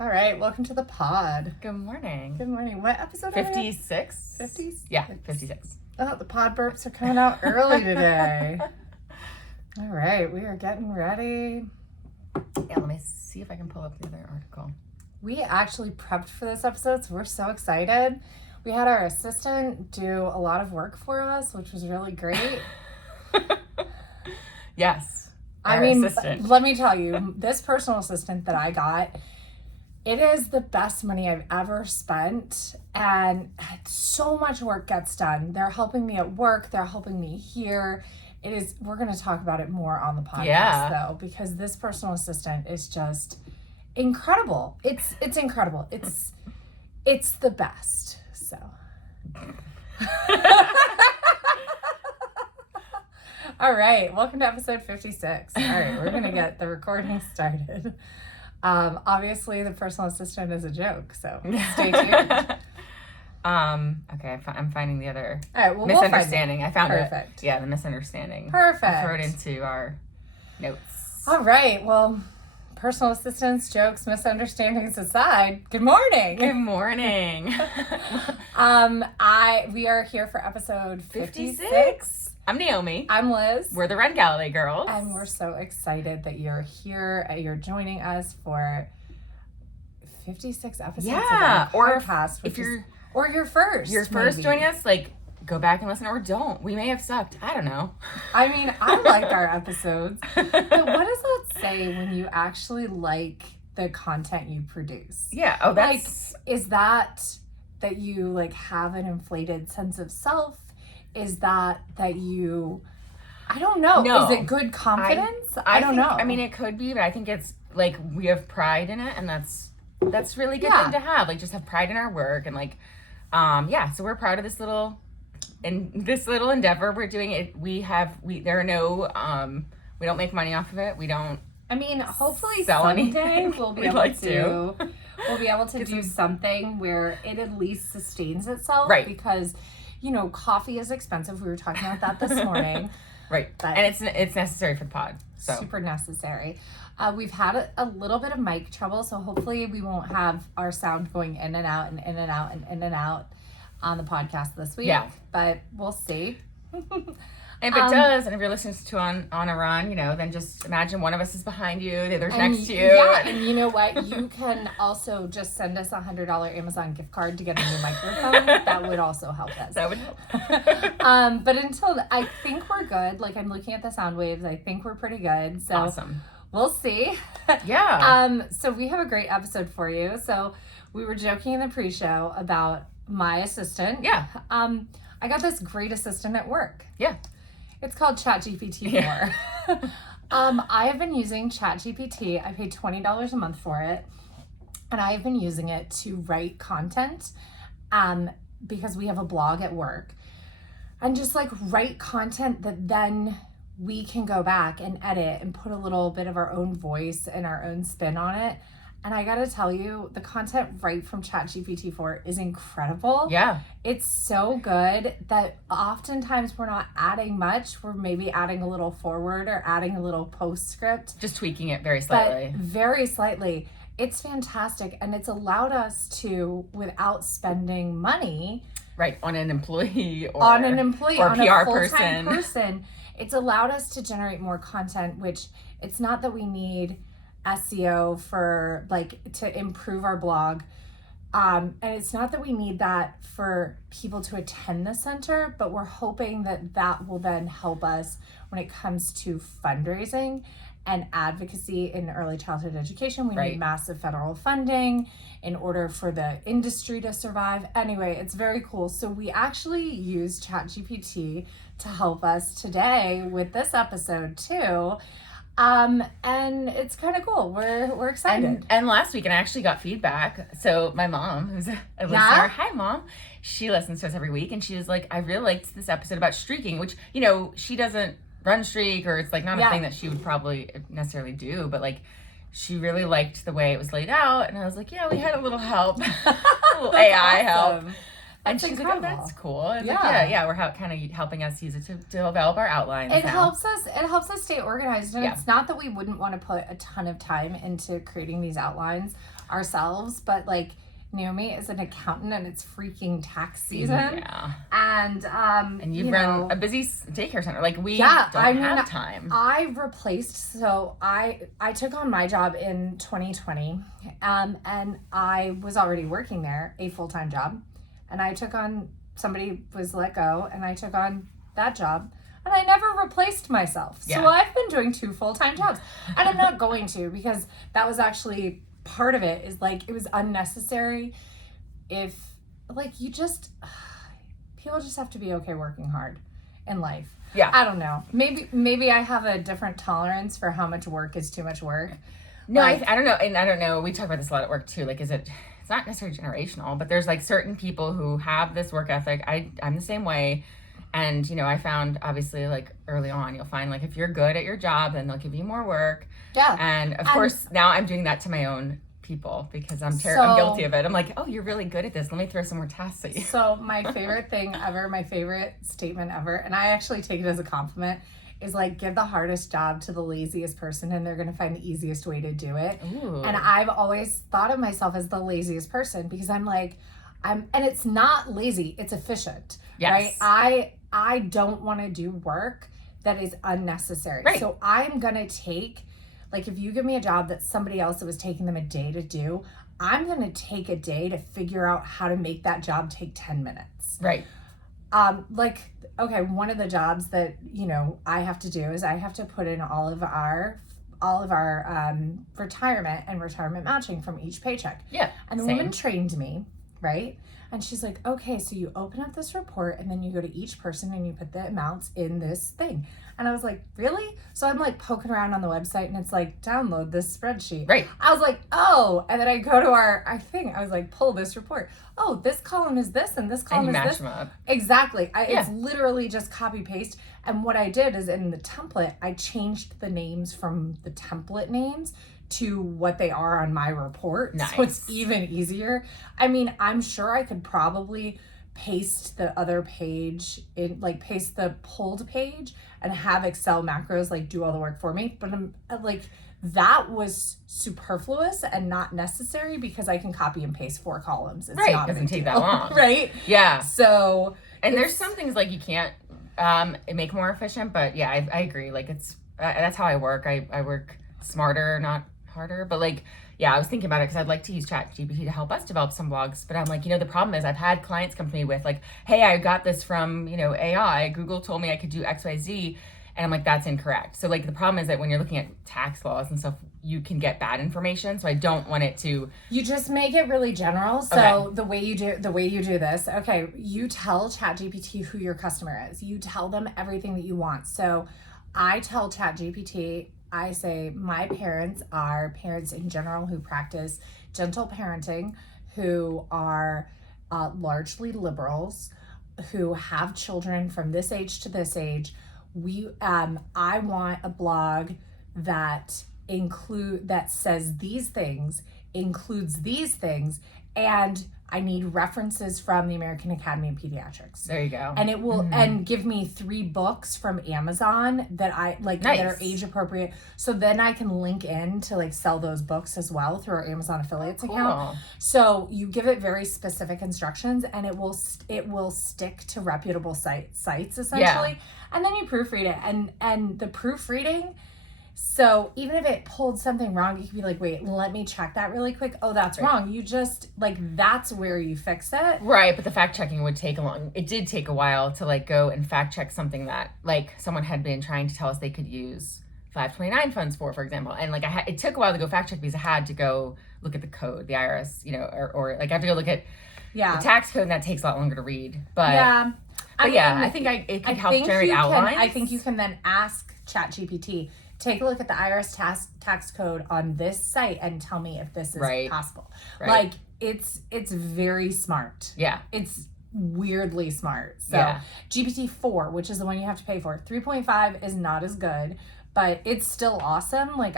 All right, welcome to the pod. Good morning. Good morning. What episode? 56? 56? Yeah, 56. Oh, the pod burps are coming out early today. All right, we are getting ready. Yeah, let me see if I can pull up the other article. We actually prepped for this episode, so we're so excited. We had our assistant do a lot of work for us, which was really great. Yes. Assistant. Let me tell you, this personal assistant that I got, it is the best money I've ever spent, and so much work gets done. They're helping me at work. They're helping me here. We're going to talk about it more on the podcast, though, because this personal assistant is just incredible. It's incredible. It's the best. So. All right, welcome to episode 56. All right, we're going to get the recording started. Obviously, the personal assistant is a joke, so stay tuned. Okay, I'm finding the other All right, well, misunderstanding. I found Perfect. it. Yeah, the misunderstanding. Perfect. I'll throw it into our notes. All right, well, personal assistants, jokes, misunderstandings aside, good morning. Good morning. We are here for episode 56. I'm Naomi. I'm Liz. We're the Ren Galloway girls. And we're so excited that you're here. You're joining us for 56 episodes of our podcast. Or your first. Your first joining us, go back and listen or don't. We may have sucked. I don't know. I mean, I like our episodes. But what does that say when you actually like the content you produce? Yeah. Oh, that's... is that you, have an inflated sense of self? Is that you... I don't know. No. Is it good confidence? I don't know. I mean, it could be, but I think it's, we have pride in it, and that's really good thing to have. Just have pride in our work, and, so we're proud of this little endeavor we're doing. We don't make money off of it. We don't... I mean, hopefully sell someday we'll be able to do something where it at least sustains itself. Right. Because, coffee is expensive. We were talking about that this morning. Right. And it's necessary for the pod. So. Super necessary. We've had a little bit of mic trouble, so hopefully we won't have our sound going in and out and in and out and in and out on the podcast this week. Yeah. But we'll see. And if it does, and if you're listening to on a run, then just imagine one of us is behind you, the other's next to you. Yeah, and you know what? You can also just send us $100 Amazon gift card to get a new microphone. That would also help us. That would help. But I think we're good. I'm looking at the sound waves. I think we're pretty good. So awesome. We'll see. Yeah. So we have a great episode for you. So we were joking in the pre-show about my assistant. Yeah. I got this great assistant at work. Yeah. It's called ChatGPT 4. Yeah. I have been using ChatGPT. I paid $20 a month for it. And I have been using it to write content because we have a blog at work. And just write content that then we can go back and edit and put a little bit of our own voice and our own spin on it. And I gotta tell you, the content right from ChatGPT 4 is incredible. Yeah. It's so good that oftentimes we're not adding much. We're maybe adding a little forward or adding a little postscript. Just tweaking it very slightly. But very slightly. It's fantastic. And it's allowed us to, without spending money. Right. On an employee or or a PR person. It's allowed us to generate more content, which it's not that we need SEO for to improve our blog. And it's not that we need that for people to attend the center, but we're hoping that will then help us when it comes to fundraising and advocacy in early childhood education. We need massive federal funding in order for the industry to survive. Anyway, it's very cool. So we actually use ChatGPT to help us today with this episode too. And it's kind of cool. We're excited. And last week, and I actually got feedback. So my mom, who's a listener, hi Mom, she listens to us every week, and she was like, I really liked this episode about streaking, which, she doesn't run streak, or it's not a thing that she would probably necessarily do, but she really liked the way it was laid out. And I was like, yeah, we had a little help, a little AI help. And she's incredible. like, oh, that's cool. And Yeah. We're kind of helping us use it to develop our outlines. It helps us stay organized. And Yeah. it's not that we wouldn't want to put a ton of time into creating these outlines. ourselves, but like Naomi is an accountant and it's freaking tax season. Yeah. And you run a busy daycare center. Like we have time. I replaced, so I took on my job in 2020, and I was already working there, a full-time job, and I took on, somebody was let go, and I took on that job, and I never replaced myself. So I've been doing 2 full-time jobs, and I'm not going to, because that was actually part of it, is like, it was unnecessary. If like, people just have to be okay working hard in life. Yeah. I don't know. Maybe I have a different tolerance for how much work is too much work. No, I don't know. And I don't know. We talk about this a lot at work too. Like, it's not necessarily generational, but there's like certain people who have this work ethic. I'm the same way. And, you know, I found obviously like early on, you'll find like if you're good at your job, then they'll give you more work. Yeah. And of course, now I'm doing that to my own people because I'm guilty of it. I'm like, oh, you're really good at this. Let me throw some more tasks at you. So my favorite thing ever, my favorite statement ever, and I actually take it as a compliment, is like, give the hardest job to the laziest person and they're going to find the easiest way to do it. Ooh. And I've always thought of myself as the laziest person because I'm like, and it's not lazy, it's efficient. Yes. Right? I don't want to do work that is unnecessary. Right. So I'm going to take, like, if you give me a job that somebody else, it was taking them a day to do, I'm going to take a day to figure out how to make that job take 10 minutes. Right. Like, okay, one of the jobs that, you know, I have to do is I have to put in all of our retirement and retirement matching from each paycheck. Yeah. And the woman trained me, right? And she's like, okay, so you open up this report and then you go to each person and you put the amounts in this thing. And I was like, really? So I'm like poking around on the website and it's like, download this spreadsheet. Right. I was like, oh. And then I go to I was like, pull this report. Oh, this column is this and this column and you is match this. them up. Exactly. It's literally just copy paste. And what I did is in the template, I changed the names from the template names to what they are on my report. Nice. So it's even easier. I mean, I'm sure I could probably paste the other page in, like paste the pulled page and have Excel macros like do all the work for me. But I'm like, that was superfluous and not necessary because I can copy and paste 4 columns. It's right. not It doesn't take that long. Right. Yeah. So, and there's some things like you can't make more efficient, but yeah, I agree. Like that's how I work. I work smarter, not harder, but like, yeah, I was thinking about it because I'd like to use ChatGPT to help us develop some blogs, but I'm like, you know, the problem is I've had clients come to me with like, hey, I got this from, you know, AI, Google told me I could do XYZ, and I'm like, that's incorrect. So like the problem is that when you're looking at tax laws and stuff, you can get bad information, so I don't want it to. You just make it really general. So the way you do this, okay, you tell ChatGPT who your customer is. You tell them everything that you want. So I tell ChatGPT, I say, my parents are parents in general who practice gentle parenting, who are largely liberals, who have children from this age to this age. I want a blog that says these things, includes these things, and I need references from the American Academy of Pediatrics. There you go. And it will and give me 3 books from Amazon that I like that are age appropriate. So then I can link in to like sell those books as well through our Amazon affiliates account. So you give it very specific instructions and it will stick to reputable sites essentially. Yeah. And then you proofread it and the proofreading. So even if it pulled something wrong, you can be like, wait, let me check that really quick. Oh, that's wrong. You just, like, that's where you fix it. Right, but the fact checking would take it did take a while to, like, go and fact check something that, like, someone had been trying to tell us they could use 529 funds for example. And, like, it took a while to go fact check because I had to go look at the code, the IRS, you know, or like, I have to go look at the tax code, and that takes a lot longer to read. But, yeah. I think it could help generate outlines. I think you can then ask ChatGPT, take a look at the IRS tax code on this site and tell me if this is possible. Right. Like, it's very smart. Yeah. It's weirdly smart. So GPT-4, which is the one you have to pay for, 3.5 is not as good, but it's still awesome. Like,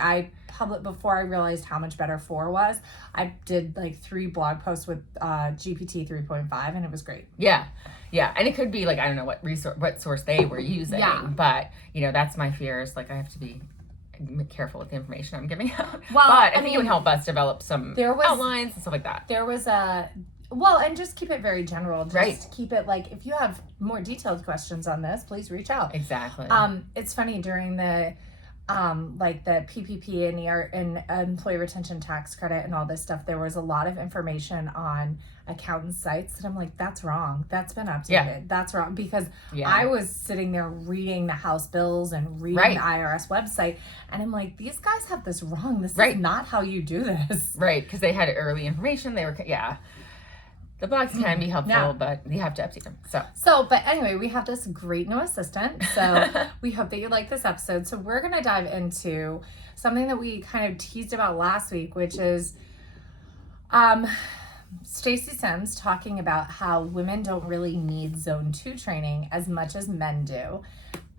before I realized how much better 4 was, I did like 3 blog posts with GPT 3.5 and it was great. Yeah. Yeah, and it could be like, I don't know what source they were using, but you know, that's my fear is like I have to be careful with the information I'm giving out. Well, but I think it would help us develop some outlines and stuff like that. There was and just keep it very general. Just keep it like, if you have more detailed questions on this, please reach out. Exactly. It's funny, during the like the PPP and employee retention tax credit and all this stuff, there was a lot of information on accountant sites that I'm like, that's wrong. That's been updated. Yeah. That's wrong, because I was sitting there reading the House bills and reading the IRS website, and I'm like, these guys have this wrong. This is not how you do this. Right, because they had early information. They were, the blogs can be helpful, but you have to update them. But anyway, we have this great new assistant. So we hope that you like this episode. So we're going to dive into something that we kind of teased about last week, which is Stacy Sims talking about how women don't really need Zone 2 training as much as men do.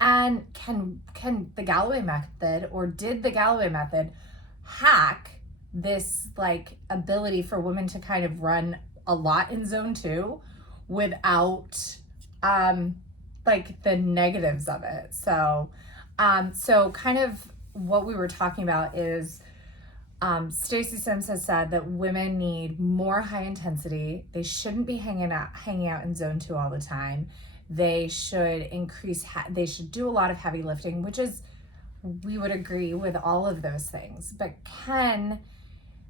And can the Galloway method, or did the Galloway method hack this like ability for women to kind of run a lot in Zone 2 without like the negatives of it. So kind of what we were talking about is Stacy Sims has said that women need more high intensity. They shouldn't be hanging out in Zone 2 all the time. They should they should do a lot of heavy lifting, which is, we would agree with all of those things. But can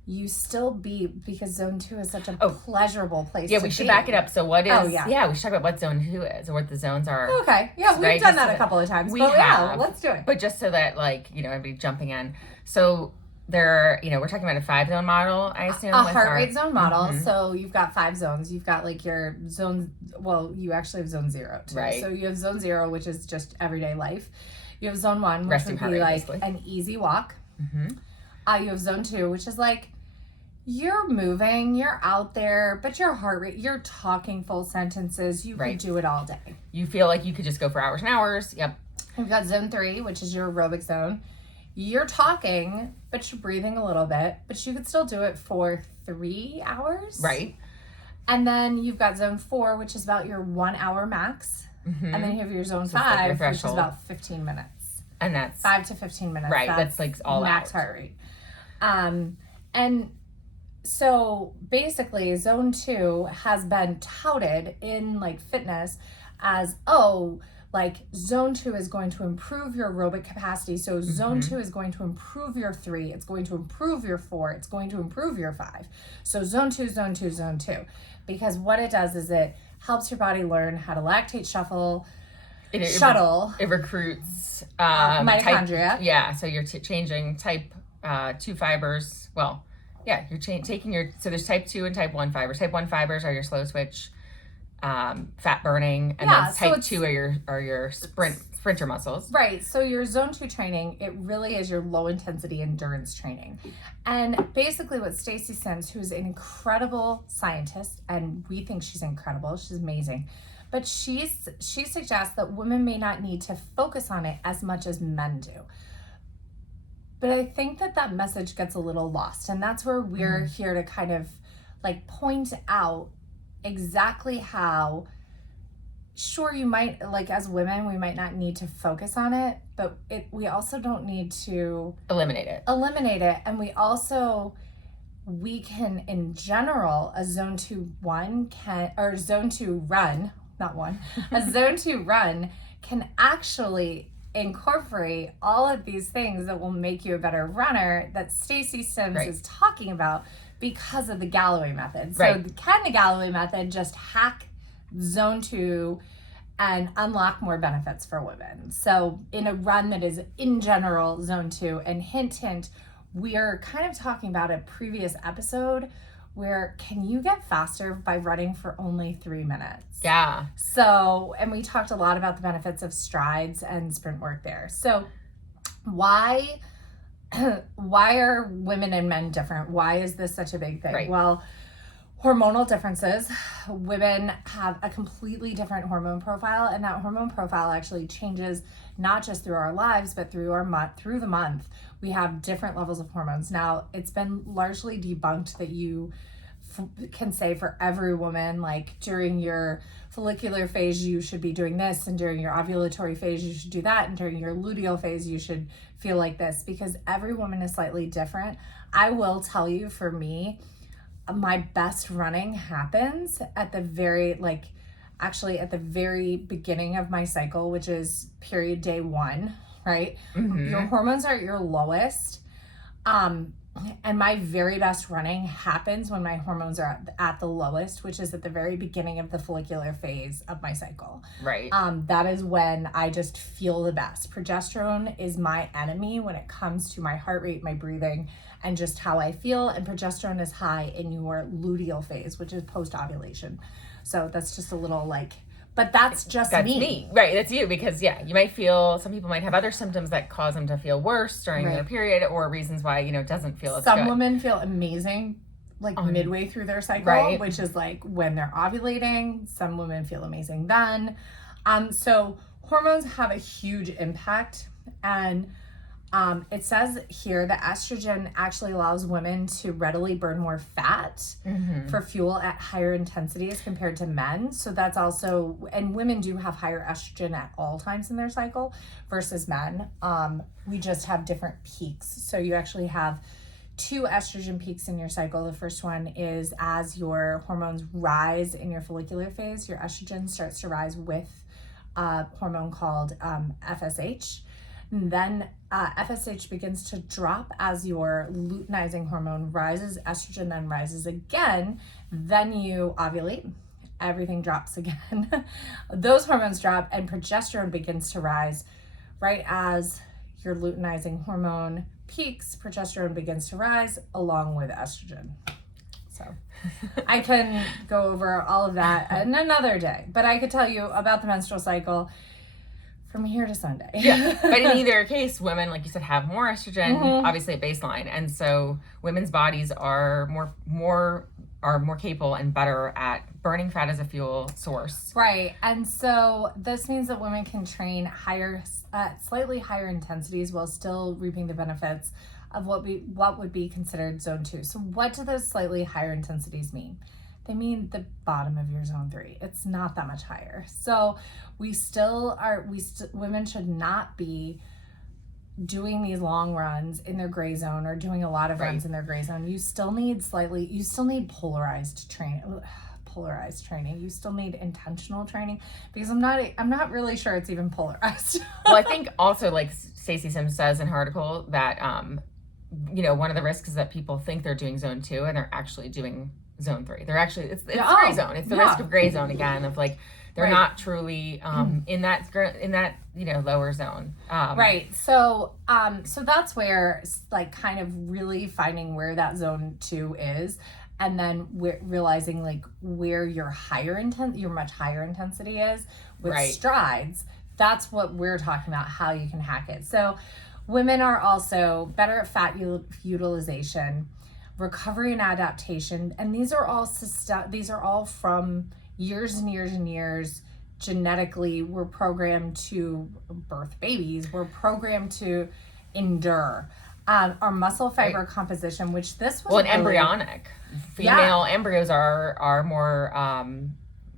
you still be, because Zone 2 is such a pleasurable place to be. We should back it up. So what is, we should talk about what Zone 2 is, or what the zones are. Okay. Yeah, we've done that a couple of times. Let's do it. But just so that, like, everybody jumping in. So there, we're talking about a 5-zone model, I assume. A heart rate zone model. Mm-hmm. So you've got 5 zones. You've got like your zone, you actually have Zone 0 too. Right. So you have Zone 0, which is just everyday life. You have Zone 1, which would be like an easy walk. Mm-hmm. You have Zone 2, which is like, you're moving, you're out there, but your heart rate, you're talking full sentences. You could do it all day. You feel like you could just go for hours and hours. Yep. We've got Zone 3, which is your aerobic zone. You're talking, but you're breathing a little bit, but you could still do it for 3 hours. Right. And then you've got Zone 4, which is about your 1 hour max. Mm-hmm. And then you have your Zone 5, which is about 15 minutes. And that's 5 to 15 minutes. Right. That's like all max heart rate. And so basically Zone 2 has been touted in like fitness as, like Zone 2 is going to improve your aerobic capacity. So Zone 2 is going to improve your 3. It's going to improve your 4. It's going to improve your 5. So Zone 2, Zone 2, Zone 2. Because what it does is it helps your body learn how to lactate shuttle. It recruits mitochondria. So you're changing type 2 fibers. Well, you're taking so there's type 2 and type 1 fibers. Type 1 fibers are your slow switch, fat burning, and then type 2 are your sprinter muscles. Right. So your Zone 2 training, it really is your low intensity endurance training. And basically what Stacy Sims, who's an incredible scientist, and we think she's incredible, she's amazing, but she suggests that women may not need to focus on it as much as men do. But I think that message gets a little lost. And that's where we're here to kind of like point out exactly how, sure, you might, like as women, we might not need to focus on it, but we also don't need to eliminate it. And we can, in general, a Zone 2 Zone 2 run, not one, a Zone 2 run can actually incorporate all of these things that will make you a better runner that Stacy Sims is talking about because of the Galloway method. So can the Galloway method just hack Zone 2 and unlock more benefits for women? So in a run that is in general Zone 2, and hint, we are kind of talking about a previous episode where can you get faster by running for only 3 minutes? Yeah. So, and we talked a lot about the benefits of strides and sprint work there. So why are women and men different? Why is this such a big thing? Right. Well, hormonal differences. Women have a completely different hormone profile, and that hormone profile actually changes not just through our lives, but through the month. We have different levels of hormones. Now, it's been largely debunked that you can say for every woman, like during your follicular phase, you should be doing this, and during your ovulatory phase, you should do that, and during your luteal phase, you should feel like this, because every woman is slightly different. I will tell you, for me, my best running happens at the very, actually at the very beginning of my cycle, which is period day 1, right? Mm-hmm. Your hormones are at your lowest. And my very best running happens when my hormones are at the lowest, which is at the very beginning of the follicular phase of my cycle. Right. That is when I just feel the best. Progesterone is my enemy when it comes to my heart rate, my breathing, and just how I feel. And progesterone is high in your luteal phase, which is post-ovulation. So that's just a little but that's me. Right, that's you, because you might feel, some people might have other symptoms that cause them to feel worse during their period, or reasons why, it doesn't feel as good. Some women feel amazing midway through their cycle, which is when they're ovulating. Some women feel amazing then. So hormones have a huge impact, and it says here that estrogen actually allows women to readily burn more fat for fuel at higher intensities compared to men. So that's also, and women do have higher estrogen at all times in their cycle versus men. We just have different peaks. So you actually have 2 estrogen peaks in your cycle. The first one is as your hormones rise in your follicular phase, your estrogen starts to rise with a hormone called FSH. And then FSH begins to drop as your luteinizing hormone rises. Estrogen then rises again. Then you ovulate. Everything drops again. Those hormones drop, and progesterone begins to rise. Right as your luteinizing hormone peaks, progesterone begins to rise along with estrogen. So I can go over all of that in another day, but I could tell you about the menstrual cycle from here to Sunday. But in either case, women, like you said, have more estrogen, obviously at baseline, and so women's bodies are more capable and better at burning fat as a fuel source. Right, and so this means that women can train slightly higher intensities while still reaping the benefits of what would be considered zone 2. So what do those slightly higher intensities mean? They mean the bottom of your zone 3. It's not that much higher. So women should not be doing these long runs in their gray zone, or doing a lot of runs in their gray zone. You still need polarized training. You still need intentional training, because I'm not really sure it's even polarized. Well, I think also, like Stacy Sims says in her article, that one of the risks is that people think they're doing zone 2 and they're actually doing zone 3. They're actually, it's gray zone. It's the risk of gray zone again, of they're not truly in that lower zone. Right. So that's where kind of really finding where that zone 2 is, and then realizing where your much higher intensity is with strides. That's what we're talking about, how you can hack it. So women are also better at fat utilization, recovery and adaptation, and these are all from years and years and years. Genetically, we're programmed to birth babies. We're programmed to endure. Our muscle fiber composition, which this was embryonic. Female embryos are more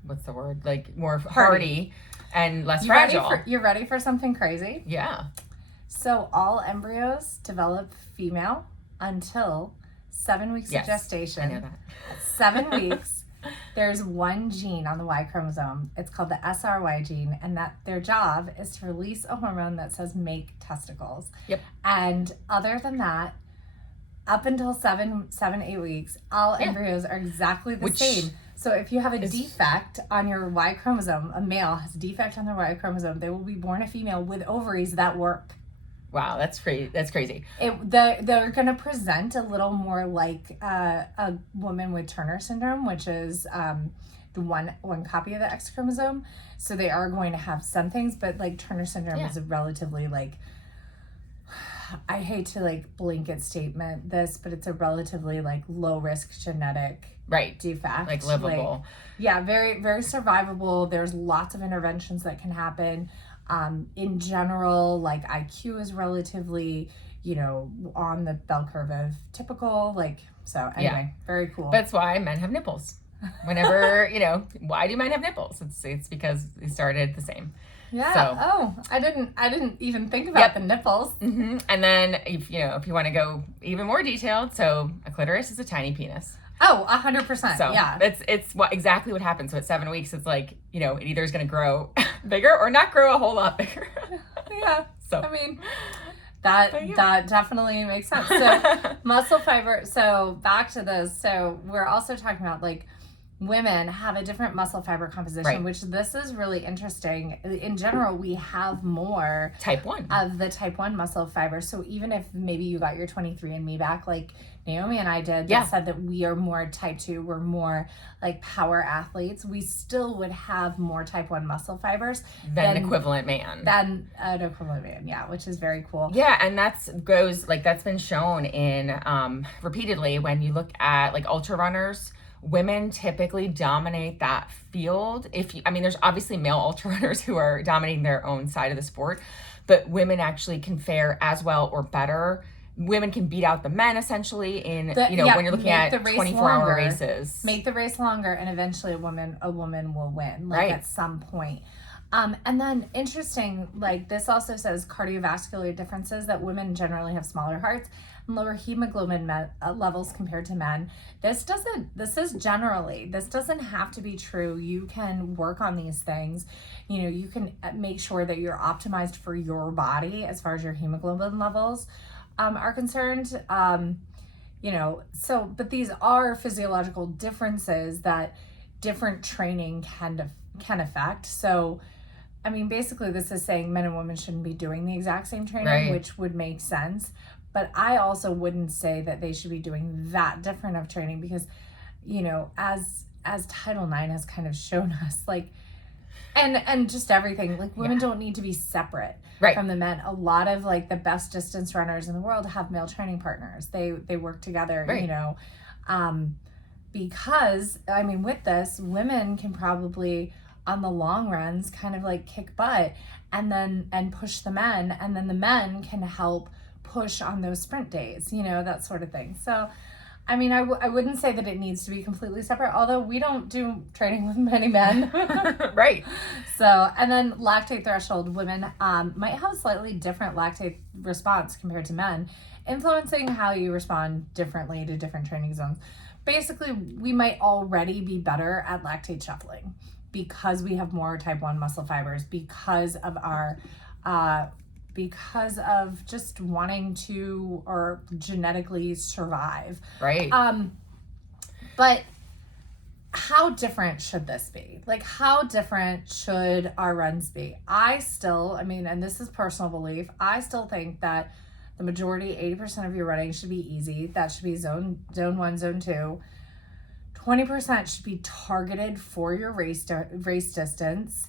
what's the word? More hardy and less fragile. You're ready for something crazy? Yeah. So all embryos develop female until 7 weeks of gestation. I know that. 7 weeks, there's one gene on the Y chromosome. It's called the SRY gene, and that their job is to release a hormone that says make testicles. Yep. And other than that, up until 8 weeks, all embryos are exactly the same. So if you have a defect on your Y chromosome, a male has a defect on their Y chromosome, they will be born a female with ovaries that work. Wow, that's crazy. That's crazy. They're going to present a little more like a woman with Turner syndrome, which is the one copy of the X chromosome. So they are going to have some things, but Turner syndrome is a relatively I hate to blanket statement this, but it's a relatively low risk genetic defect. Livable. Very, very survivable. There's lots of interventions that can happen. In general, like IQ is relatively, on the bell curve of typical, like, so anyway, very cool. That's why men have nipples. Whenever, why do men have nipples? It's because they started the same. Yeah. So, I didn't even think about the nipples. Mm-hmm. And then if you want to go even more detailed, so a clitoris is a tiny penis. Oh, 100%. So yeah. It's exactly what happens. So at 7 weeks, it's like, it either is going to grow bigger or not grow a whole lot bigger. Yeah. So I mean, that definitely makes sense. So muscle fiber. So back to this. So we're also talking about like women have a different muscle fiber composition, which this is really interesting. In general, we have more type 1 of the type 1 muscle fiber. So even if maybe you got your 23andMe back, like Naomi and I did, that said that we are more type 2, we're more like power athletes, we still would have more type 1 muscle fibers than an equivalent man. Yeah, which is very cool. Yeah, and that's been shown in repeatedly when you look at like ultra runners. Women typically dominate that field. There's obviously male ultra runners who are dominating their own side of the sport, but women actually can fare as well or better. Women can beat out the men essentially in, when you're looking at 24-hour races. Make the race longer, and eventually a woman will win, at some point. And then interesting, like this also says cardiovascular differences, that women generally have smaller hearts and lower hemoglobin levels compared to men. This doesn't have to be true. You can work on these things. You can make sure that you're optimized for your body as far as your hemoglobin levels are concerned. But these are physiological differences that different training can affect. So basically this is saying men and women shouldn't be doing the exact same training, which would make sense. But I also wouldn't say that they should be doing that different of training because, as Title IX has kind of shown us, like, and just everything, like women don't need to be separate from the men. A lot of like the best distance runners in the world have male training partners. They work together, because with this, women can probably on the long runs kind of like kick butt and push the men, and then the men can help push on those sprint days, that sort of thing. So I wouldn't say that it needs to be completely separate, although we don't do training with many men. Right. So, and then lactate threshold, women might have a slightly different lactate response compared to men, influencing how you respond differently to different training zones. Basically, we might already be better at lactate shuffling because we have more type 1 muscle fibers, because of our because of just wanting to or genetically survive. Right. But how different should this be? Like, how different should our runs be? I still, and this is personal belief, I still think that the majority, 80% of your running should be easy. That should be zone 1, zone 2. 20% should be targeted for your race distance.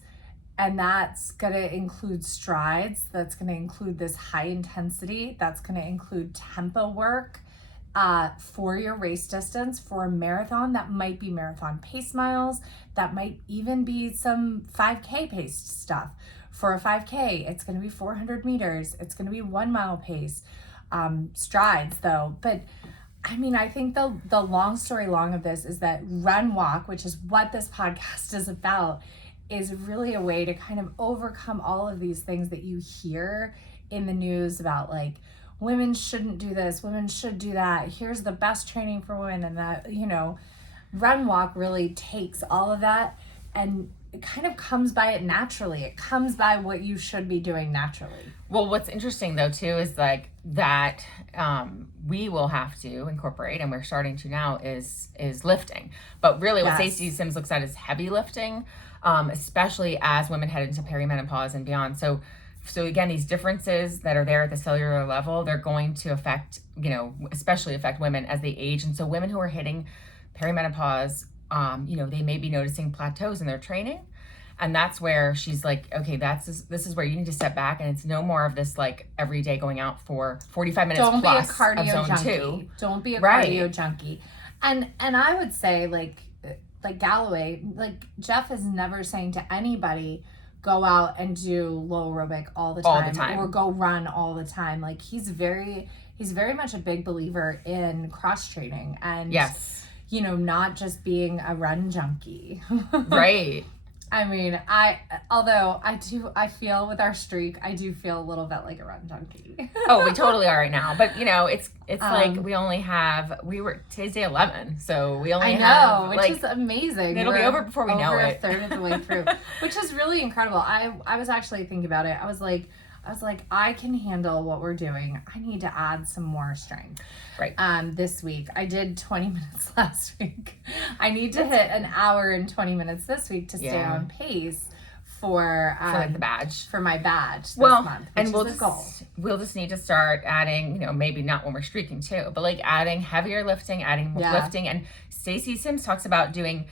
And that's going to include strides. That's going to include this high intensity. That's going to include tempo work for your race distance. For a marathon, that might be marathon pace miles. That might even be some 5K paced stuff. For a 5K, it's going to be 400 meters. It's going to be 1 mile pace. Strides, though. But I think the long story long of this is that run walk, which is what this podcast is about, is really a way to kind of overcome all of these things that you hear in the news about, like, women shouldn't do this, women should do that, here's the best training for women, and that, run walk really takes all of that and it kind of comes by it naturally. It comes by what you should be doing naturally. Well, what's interesting though too is like that we will have to incorporate, and we're starting to now, is lifting. But really what Stacey Sims looks at is heavy lifting, especially as women head into perimenopause and beyond. So again, these differences that are there at the cellular level, they're going to affect, especially affect women as they age. And so women who are hitting perimenopause, they may be noticing plateaus in their training. And that's where she's like, okay, this is where you need to step back, and it's no more of this like every day going out for 45 minutes plus. Don't be a cardio of zone junkie. 2. Don't be a cardio junkie. And I would say like Galloway, like Jeff is never saying to anybody, go out and do low aerobic all the time, time. or go run all the time. Like he's very much a big believer in cross training and you know, not just being a run junkie. Right. I mean, although I feel with our streak, I do feel a little bit like a run junkie. Oh, we totally are right now. But, you know, it's like today's day 11, so we only have, which is amazing. It'll be over before we know it. Over a third of the way through, which is really incredible. I was actually thinking about it. I was like, I can handle what we're doing. I need to add some more strength. Right. This week. I did 20 minutes last week. I need to hit an hour and 20 minutes this week to stay on pace for like the badge. For my badge this month. And we'll just need to start adding, you know, maybe not when we're streaking too, but like adding heavier lifting, adding lifting. And Stacy Sims talks about doing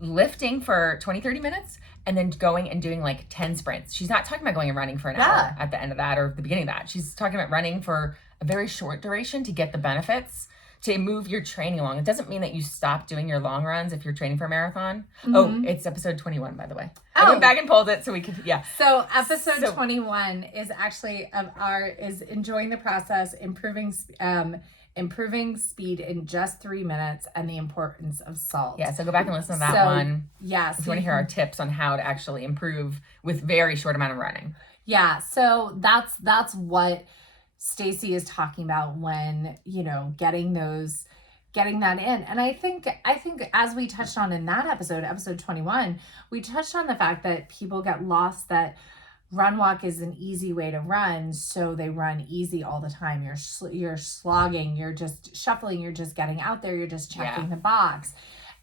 lifting for 20-30 minutes and then going and doing like 10 sprints. She's not talking about going and running for an hour at the end of that or the beginning of that. She's talking about running for a very short duration to get the benefits, to move your training along. It doesn't mean that you stop doing your long runs if you're training for a marathon. Mm-hmm. Oh, it's episode 21, by the way. I went back and pulled it so we could, So episode 21 is actually is enjoying the process, improving speed in just 3 minutes, and the importance of salt. Yeah, so go back and listen to that one. Yes. If you want to hear our tips on how to actually improve with very short amount of running. Yeah, so that's what Stacy is talking about when, you know, getting that in. And I think as we touched on in that episode 21, we touched on the fact that people get lost that run walk is an easy way to run, so they run easy all the time. You're slogging, you're just shuffling, you're just getting out there, you're just checking the box.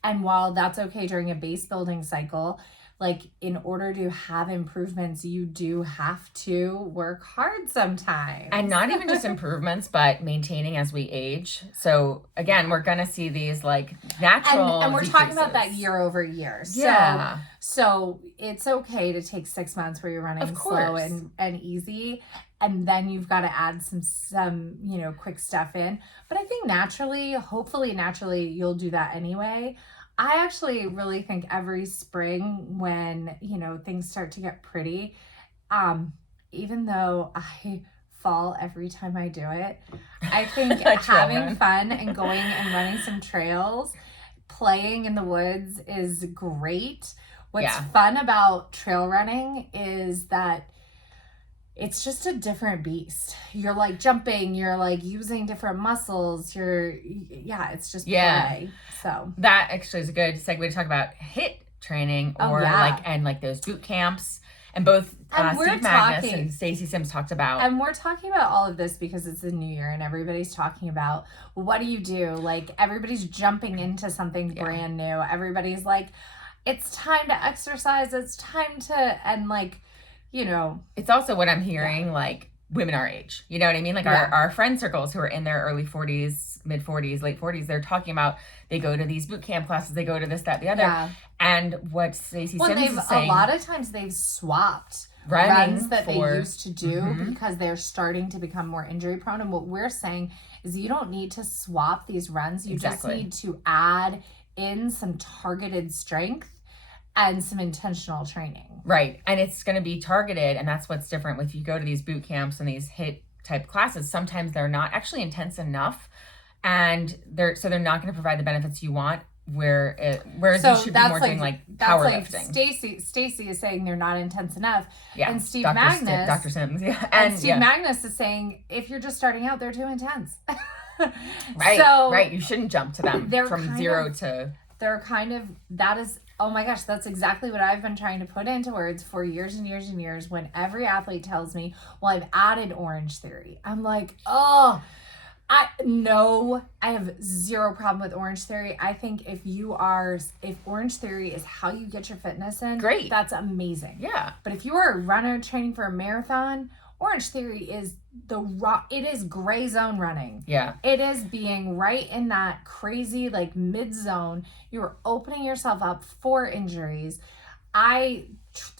And while that's okay during a base building cycle, like in order to have improvements, you do have to work hard sometimes. And not even just improvements, but maintaining as we age. So again, we're going to see these like natural and we're decreases. talking about that year over year. Yeah. So it's okay to take 6 months where you're running slow and easy. And then you've got to add some, you know, quick stuff in. But I think hopefully naturally, you'll do that anyway. I actually really think every spring when, you know, things start to get pretty, even though I fall every time I do it, I think having fun and going and running some trails, playing in the woods is great. What's fun about trail running is that it's just a different beast. You're like jumping, you're like using different muscles. It's just play. So that actually is a good segue to talk about HIIT training like those boot camps. And both Steve Magnus and Stacy Sims talked about. And we're talking about all of this because it's the new year and everybody's talking about, well, what do you do? Like everybody's jumping into something brand new. Everybody's like, it's time to exercise. It's time to, and like, you know, it's also what I'm hearing, like women our age, you know what I mean? Like our friend circles who are in their early 40s, mid 40s, late 40s, they're talking about, they go to these boot camp classes, they go to this, that, the other. Yeah. And what Stacey Sims is saying. A lot of times they've swapped runs that they used to do because they're starting to become more injury prone. And what we're saying is you don't need to swap these runs. You just need to add in some targeted strength and some intentional training. Right. And it's going to be targeted. And that's what's different with you go to these boot camps and these HIIT type classes. Sometimes they're not actually intense enough. And they're not going to provide the benefits you want. Whereas you should be more doing like powerlifting. Like Stacy is saying they're not intense enough. Yeah. And Steve Dr. Sims. Yeah. And Steve Magnus is saying if you're just starting out, they're too intense. Right. So right. You shouldn't jump to them from zero to. They're kind of, that is, oh my gosh, that's exactly what I've been trying to put into words for years and years and years. When every athlete tells me, well, I've added Orange Theory. I'm like, I have zero problem with Orange Theory. I think if Orange Theory is how you get your fitness in, great. That's amazing. Yeah. But if you are a runner training for a marathon, Orange Theory is it is gray zone running. Yeah. It is being right in that crazy like mid zone. You're opening yourself up for injuries. I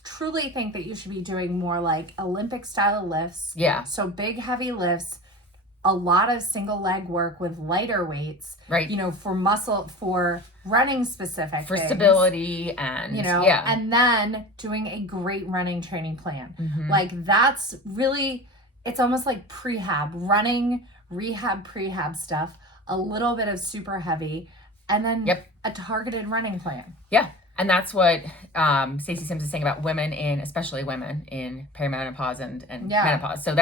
truly think that you should be doing more like Olympic style lifts. Yeah. So big, heavy lifts, a lot of single leg work with lighter weights, right? For running specific for things, stability and and then doing a great running training plan. That's really, it's almost like prehab, running, rehab, prehab stuff, a little bit of super heavy, and then a targeted running plan. Yeah. And that's what Stacey Sims is saying about women especially women in perimenopause and menopause. So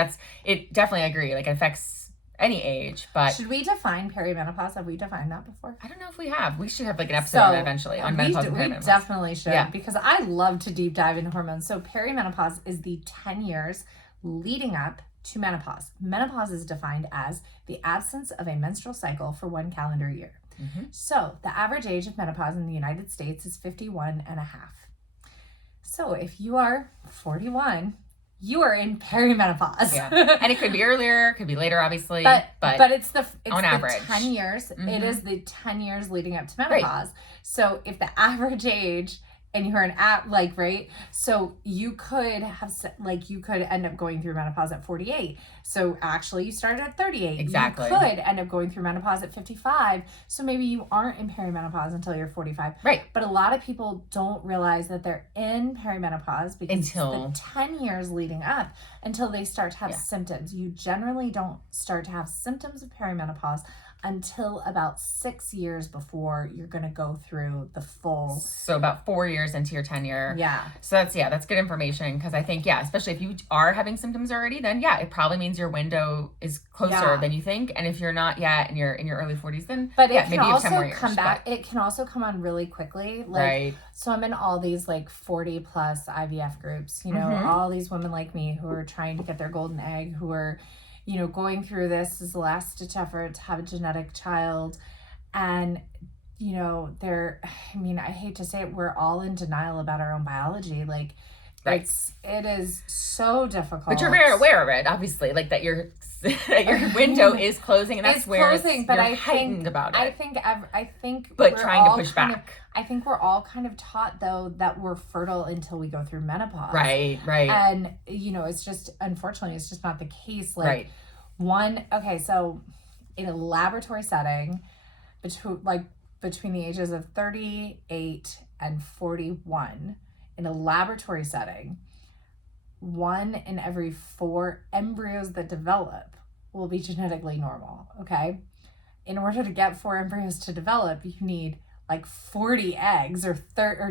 it definitely, I agree. Like, it affects any age, but should we define perimenopause? Have we defined that before? I don't know if we have. We should have like an episode eventually on menopause and perimenopause. We definitely should, because I love to deep dive into hormones. So perimenopause is the 10 years leading up to menopause. Menopause is defined as the absence of a menstrual cycle for 1 calendar year. So the average age of menopause in the United States is 51 and a half. So if you are 41, you are in perimenopause. And it could be earlier, it could be later, obviously. But it's on average 10 years. It is the 10 years leading up to menopause. Right. So if the average age, and you're so you could end up going through menopause at 48. So actually you started at 38. Exactly. You could end up going through menopause at 55. So maybe you aren't in perimenopause until you're 45. Right. But a lot of people don't realize that they're in perimenopause because it's the 10 years leading up until they start to have symptoms. You generally don't start to have symptoms of perimenopause until about 6 years before you're going to go through the full. So about 4 years into your tenure. Yeah. So that's good information, because I think, especially if you are having symptoms already, then it probably means your window is closer than you think. And if you're not yet and you're in your early 40s, then it maybe can you have 10 more also years. Come back. It can also come on really quickly. Right. So I'm in all these 40 plus IVF groups, all these women like me who are trying to get their golden egg, who are going through this as a last ditch effort to have a genetic child. And, I hate to say it, we're all in denial about our own biology. It is so difficult. But you're very aware of it, obviously, that your window is closing, and that's it's where closing, but you're heightened about it. I think but trying to push back. I think we're all kind of taught, though, that we're fertile until we go through menopause. Right. And, it's just, unfortunately, it's just not the case. So in a laboratory setting, between the ages of 38 and 41, in a laboratory setting, 1 in every 4 embryos that develop will be genetically normal, okay? In order to get 4 embryos to develop, you need 40 eggs or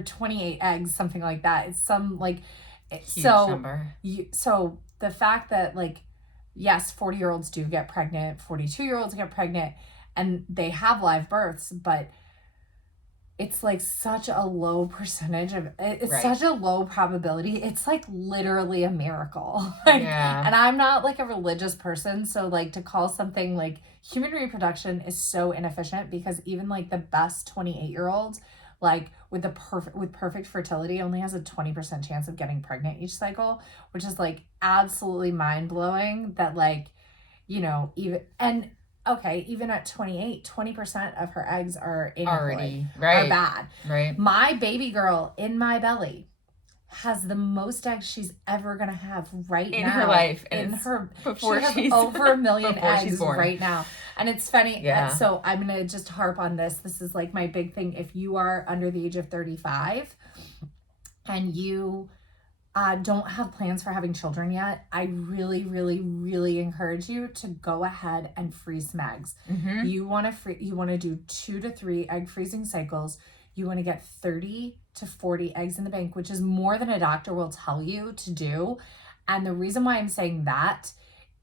28 eggs, something like that. It's some huge number. So the fact that yes, 40-year-olds do get pregnant, 42-year-olds get pregnant, and they have live births, but it's such a low percentage of it's such a low probability. It's literally a miracle. And I'm not a religious person, so to call something human reproduction is so inefficient, because even the best 28-year-olds with perfect fertility only has a 20% chance of getting pregnant each cycle, which is absolutely mind-blowing that even at 28, 20% of her eggs are already are bad. Right. My baby girl in my belly has the most eggs she's ever gonna have in her life. She has she's over 1 million eggs born. Right now. And it's funny. Yeah. So I'm gonna just harp on this. This is my big thing. If you are under the age of 35 and you don't have plans for having children yet, I really, really, really encourage you to go ahead and freeze some eggs. You want to do 2 to 3 egg freezing cycles. You want to get 30 to 40 eggs in the bank, which is more than a doctor will tell you to do. And the reason why I'm saying that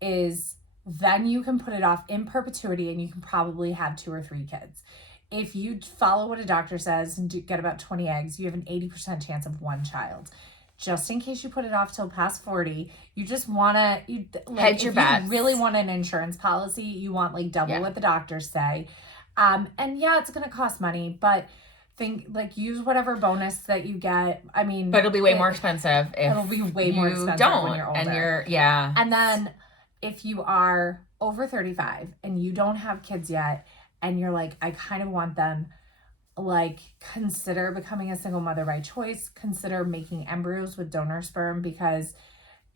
is then you can put it off in perpetuity, and you can probably have 2 or 3 kids. If you follow what a doctor says and get about 20 eggs, you have an 80% chance of 1 child. Just in case you put it off till past 40, you just want to hedge your bets. You really want an insurance policy, you want double what the doctors say. And it's going to cost money, but use whatever bonus that you get. But it'll be way more expensive if it'll be way more expensive when you're older. And then if you are over 35 and you don't have kids yet, and you're I kind of want them, consider becoming a single mother by choice. Consider making embryos with donor sperm, because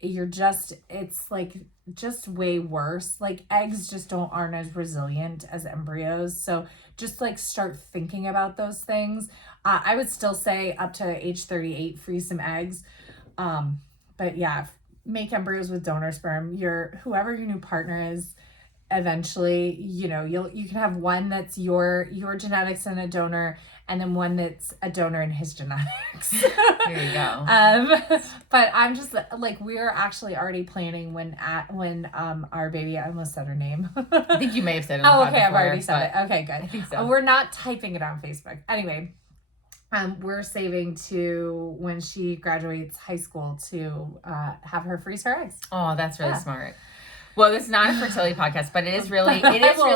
it's like just way worse. Like eggs just aren't as resilient as embryos. So just like start thinking about those things. I would still say up to age 38, freeze some eggs. But yeah, make embryos with donor sperm. Whoever your new partner is, eventually, you can have one that's your genetics and a donor, and then one that's a donor and his genetics. There you go. But I'm just like, we're actually already planning when our baby, I almost said her name. I think you may have said it. Oh, okay, I've already said it. Okay, good. I think so. We're not typing it on Facebook. Anyway, we're saving to when she graduates high school to have her freeze her eggs. Oh, that's really smart. Well, this is not a fertility podcast, but it is really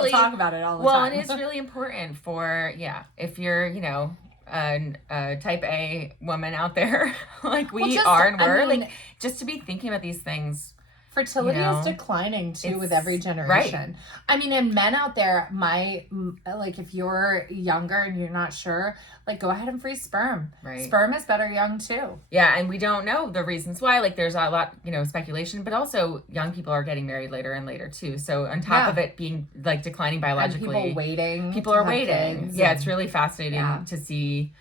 talk about it all the time. Well, and it's really important for if you're a type A woman out there like we are, and we're like just to be thinking about these things. Fertility is declining too with every generation. Right. I mean, and men out there, if you're younger and you're not sure, like go ahead and freeze sperm. Right. Sperm is better young too. Yeah, and we don't know the reasons why. Like there's a lot, speculation, but also young people are getting married later and later too. So on top of it being like declining biologically, and people are waiting. Yeah, it's really fascinating to see.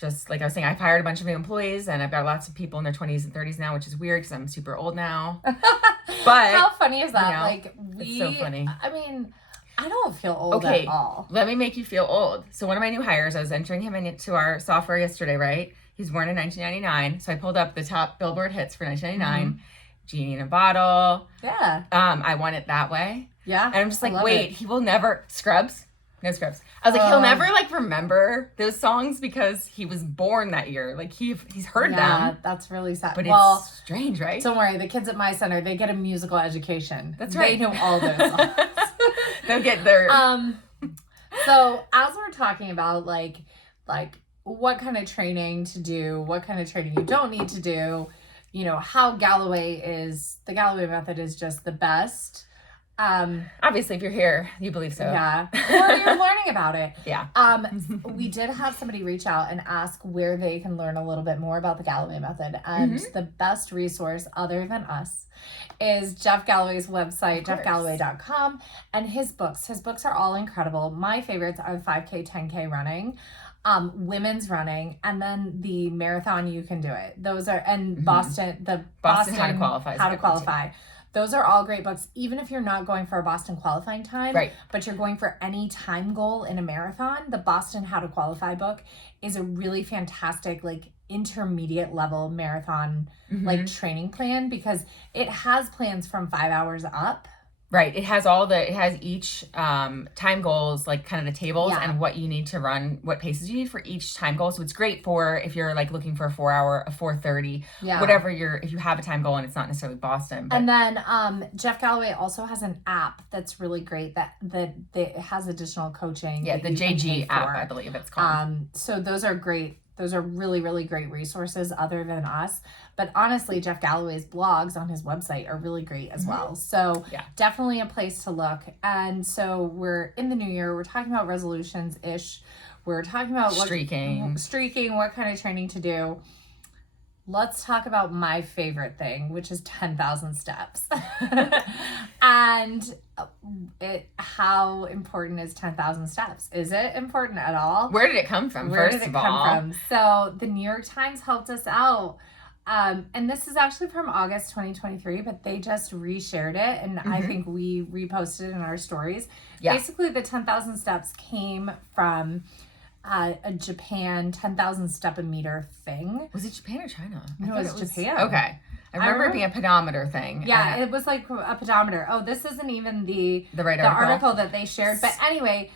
Just like I was saying, I've hired a bunch of new employees and I've got lots of people in their 20s and 30s now, which is weird because I'm super old now. But how funny is that? it's so funny. I mean, I don't feel old at all. Let me make you feel old. So one of my new hires, I was entering him into our software yesterday, right? He's born in 1999. So I pulled up the top Billboard hits for 1999. Genie in a Bottle. Yeah. I Want It That Way. Yeah. And I'm just like, wait, he will never... Scrubs? No Scrubs. I was like, he'll never remember those songs because he was born that year. Like he's heard them. Yeah, that's really sad. But it's strange, right? Don't worry, the kids at my center, they get a musical education. That's right. They know all those songs. They'll get their. So as we're talking about like what kind of training to do, what kind of training you don't need to do, how the Galloway method is just the best. Obviously, if you're here, you believe so. Yeah. Or you're learning about it. Yeah. We did have somebody reach out and ask where they can learn a little bit more about the Galloway method. And the best resource other than us is Jeff Galloway's website, jeffgalloway.com, and his books. His books are all incredible. My favorites are the 5K, 10K running, women's running, and then the marathon You Can Do It. Those are, and Boston How to Qualify. Those are all great books, even if you're not going for a Boston qualifying time, right, but you're going for any time goal in a marathon. The Boston How to Qualify book is a really fantastic, intermediate level marathon, training plan, because it has plans from 5 hours up. Right. It has each time goals, like kind of the tables and what you need to run, what paces you need for each time goal. So it's great for if you're looking for a 4 hour, a 4:30, whatever if you have a time goal and it's not necessarily Boston. But. And then Jeff Galloway also has an app that's really great that has additional coaching. Yeah, the JG app, I believe it's called. So those are great. Those are really, really great resources other than us. But honestly, Jeff Galloway's blogs on his website are really great as well. So definitely a place to look. And so we're in the new year. We're talking about resolutions-ish. We're talking about streaking, what kind of training to do. Let's talk about my favorite thing, which is 10,000 steps. And how important is 10,000 steps? Is it important at all? Where did it come from, first of all? So the New York Times helped us out. And this is actually from August 2023, but they just reshared it. And I think we reposted it in our stories. Yeah. Basically, the 10,000 steps came from a Japan 10,000 step-a-meter thing. Was it Japan or China? No, it was Japan. Okay. I remember it being a pedometer thing. Yeah, it was like a pedometer. Oh, this isn't even the right article that they shared. But anyway,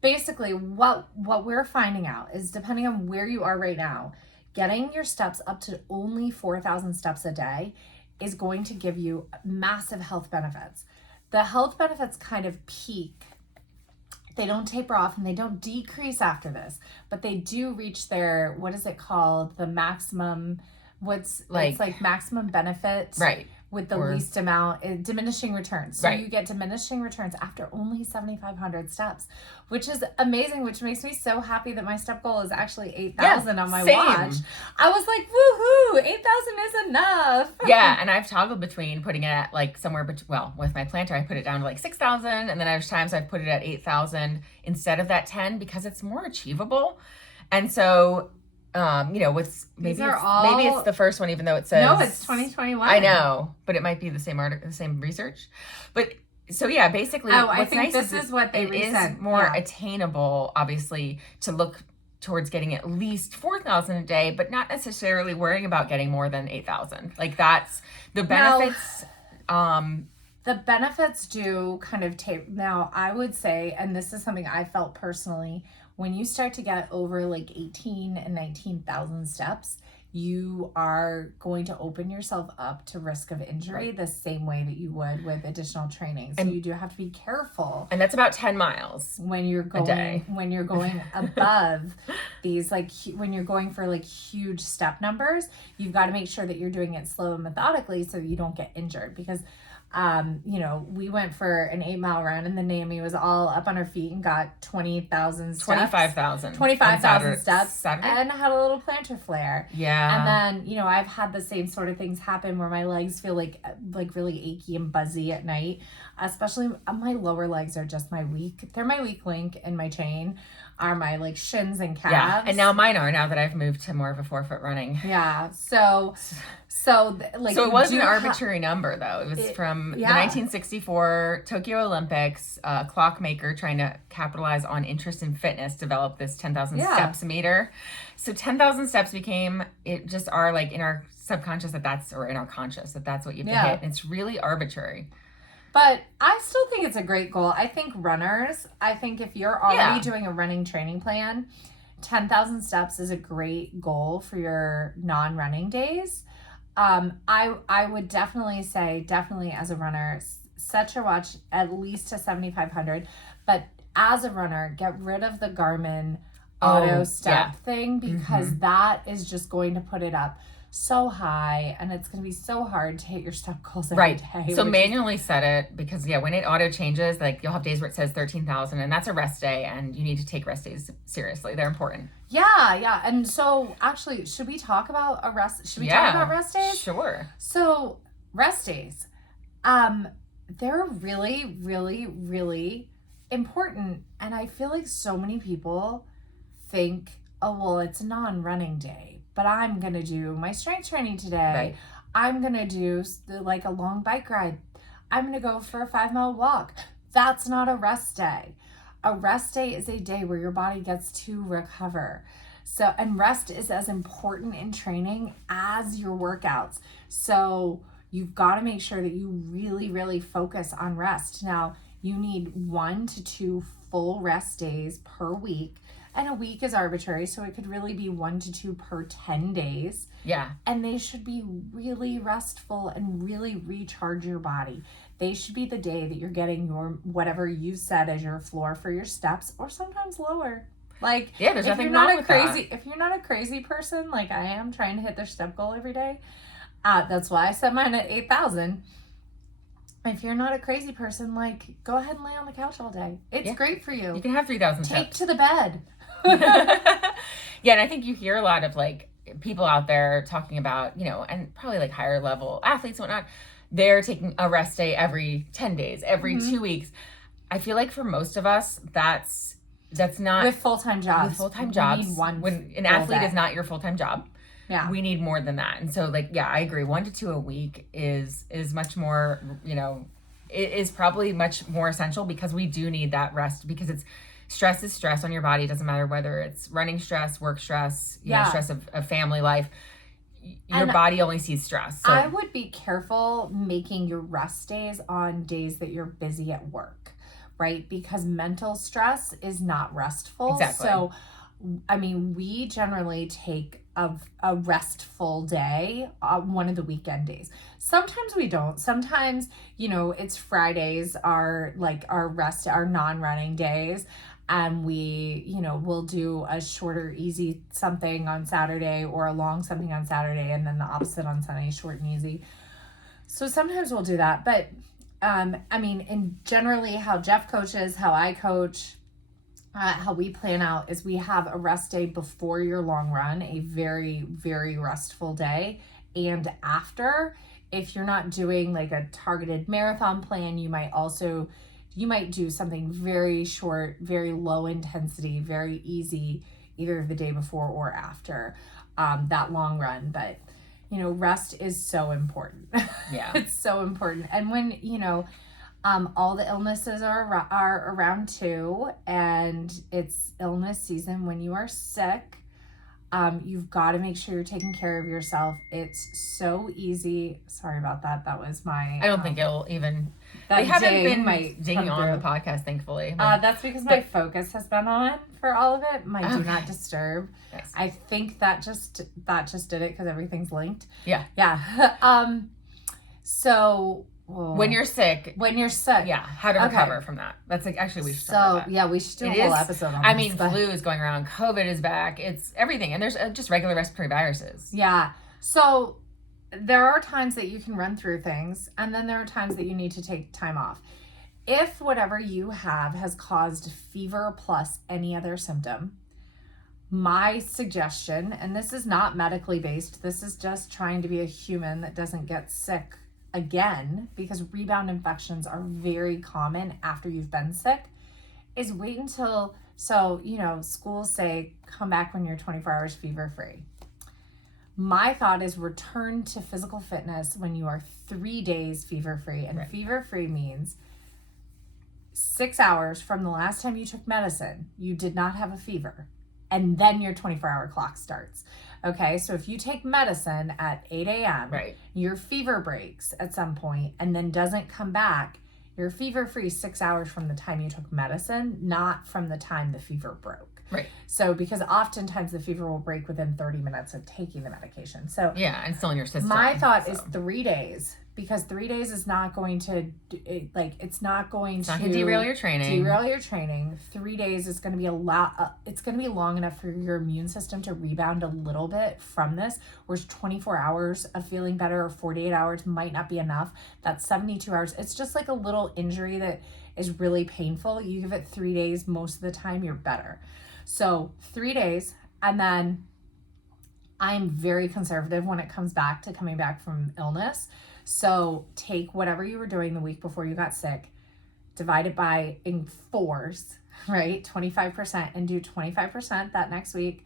basically what we're finding out is, depending on where you are right now, getting your steps up to only 4,000 steps a day is going to give you massive health benefits. The health benefits kind of peak. They don't taper off and they don't decrease after this, but they do reach their, what is it called? The maximum, it's like maximum benefit. Right. with the Or- least amount, diminishing returns. So Right. you get diminishing returns after only 7,500 steps, which is amazing, which makes me so happy that my step goal is actually 8,000 on my same. watch. I was like, woohoo, 8,000 is enough. Yeah, and I've toggled between putting it at like somewhere, with my planter, I put it down to like 6,000, and then there's times I've put it at 8,000 instead of that 10 because it's more achievable. And so, with maybe it's the first one, even though it says No, it's 2021. I know, but it might be the same article, the same research. But so yeah, basically, I think this is what they is more attainable, obviously, to look towards getting at least 4,000 a day, but not necessarily worrying about getting more than 8,000. Like that's the benefits. The benefits do kind of take. Now, I would say, and this is something I felt personally, when you start to get over like 18 and 19,000 steps, you are going to open yourself up to risk of injury the same way that you would with additional training. So you do have to be careful. And that's about 10 miles when you're going above these, like when you're going for like huge step numbers, you've got to make sure that you're doing it slow and methodically so you don't get injured. Because we went for an 8-mile run and then Naomi was all up on her feet and got 20,000 steps. 25,000 steps Saturday? And had a little plantar flare. Yeah. And then, I've had the same sort of things happen where my legs feel like really achy and buzzy at night. Especially my lower legs are just they're my weak link in my chain, are my like shins and calves. Yeah. And now mine are, now that I've moved to more of a 4-foot running. Yeah. So it wasn't an arbitrary number though. It was from the 1964 Tokyo Olympics. Clockmaker, trying to capitalize on interest in fitness, developed this 10,000 steps meter. So 10,000 steps became just our like in our subconscious or in our conscious that's what you have to hit. It's really arbitrary. But I still think it's a great goal. I think if you're already doing a running training plan, 10,000 steps is a great goal for your non-running days. I would definitely say, as a runner, set your watch at least to 7,500. But as a runner, get rid of the Garmin auto step thing, because that is just going to put it up so high, and it's going to be so hard to hit your step goals every day. So manually set it, because when it auto changes, like you'll have days where it says 13,000, and that's a rest day, and you need to take rest days seriously. They're important. Yeah. And so actually, should we talk about talk about rest days? Sure. So rest days, they're really, really, really important. And I feel like so many people think, oh, well, it's a non-running day, but I'm going to do my strength training today. Right. I'm going to do like a long bike ride. I'm going to go for a 5-mile walk. That's not a rest day. A rest day is a day where your body gets to recover. So, and rest is as important in training as your workouts. So you've got to make sure that you really, really focus on rest. Now, you need 1 to 2 full rest days per week. And a week is arbitrary, so it could really be 1 to 2 per 10 days. Yeah. And they should be really restful and really recharge your body. They should be the day that you're getting your whatever you set as your floor for your steps, or sometimes lower. Like, there's nothing wrong with that. If you're not a crazy person like I am, trying to hit their step goal every day, that's why I set mine at 8,000. If you're not a crazy person, like, go ahead and lay on the couch all day. It's great for you. You can have 3,000 steps. Take to the bed. And I think you hear a lot of like people out there talking about, and probably like higher level athletes and whatnot, they're taking a rest day every 10 days, every 2 weeks. I feel like for most of us, that's not with full-time jobs. We need when an athlete is not your full-time job. Yeah. We need more than that. And so I agree. 1 to 2 a week is much more, it is probably much more essential, because we do need that rest, because stress is stress on your body. It doesn't matter whether it's running stress, work stress, stress of family life. Your body only sees stress. So. I would be careful making your rest days on days that you're busy at work, right? Because mental stress is not restful. Exactly. So, we generally take a restful day one of the weekend days. Sometimes we don't. Sometimes, it's Fridays are like our non-running days. And we, we'll do a shorter, easy something on Saturday, or a long something on Saturday, and then the opposite on Sunday, short and easy. So sometimes we'll do that, but I mean, in generally how Jeff coaches, how I coach, how we plan out is we have a rest day before your long run, a very, very restful day. And after, if you're not doing like a targeted marathon plan, you might do something very short, very low intensity, very easy, either the day before or after that long run. But, rest is so important. Yeah. It's so important. And when, all the illnesses are around too, and it's illness season. When you are sick, you've got to make sure you're taking care of yourself. It's so easy. Sorry about that. That was my. I don't think it'll even. We haven't been dinging on the podcast, thankfully. That's because my focus has been on for all of it. My do not disturb. Nice. I think that just did it because everything's linked. Yeah. Yeah. So. When you're sick. Yeah. How to recover from that. That's actually, we should talk about that. Yeah, we should do a whole episode on this. Flu is going around. COVID is back. It's everything. And there's just regular respiratory viruses. Yeah. So there are times that you can run through things, and then there are times that you need to take time off. If whatever you have has caused fever plus any other symptom, my suggestion, and this is not medically based, this is just trying to be a human that doesn't get sick again, because rebound infections are very common after you've been sick, is wait until, schools say come back when you're 24 hours fever free. My thought is return to physical fitness when you are 3 days fever free. And fever free means 6 hours from the last time you took medicine, you did not have a fever. And then your 24-hour clock starts. Okay, so if you take medicine at 8 a.m., your fever breaks at some point and then doesn't come back, you're fever-free 6 hours from the time you took medicine, not from the time the fever broke. Right. So, because oftentimes the fever will break within 30 minutes of taking the medication. So, yeah, and still in your system. My thought is 3 days, because 3 days is not going to, it's not going to derail your training. 3 days is going to be it's going to be long enough for your immune system to rebound a little bit from this, whereas 24 hours of feeling better or 48 hours might not be enough. That's 72 hours. It's just like a little injury that is really painful. You give it 3 days, most of the time you're better. So 3 days, and then I'm very conservative when it comes back to coming back from illness. So take whatever you were doing the week before you got sick, divide it by in 4s, right? 25%, and do 25% that next week,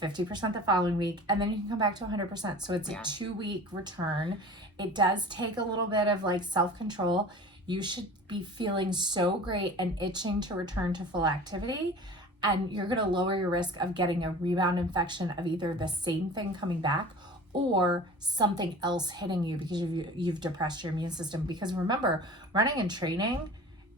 50% the following week, and then you can come back to 100%. So it's a 2-week return. It does take a little bit of self-control. You should be feeling so great and itching to return to full activity. And you're going to lower your risk of getting a rebound infection of either the same thing coming back or something else hitting you because you've depressed your immune system. Because remember, running and training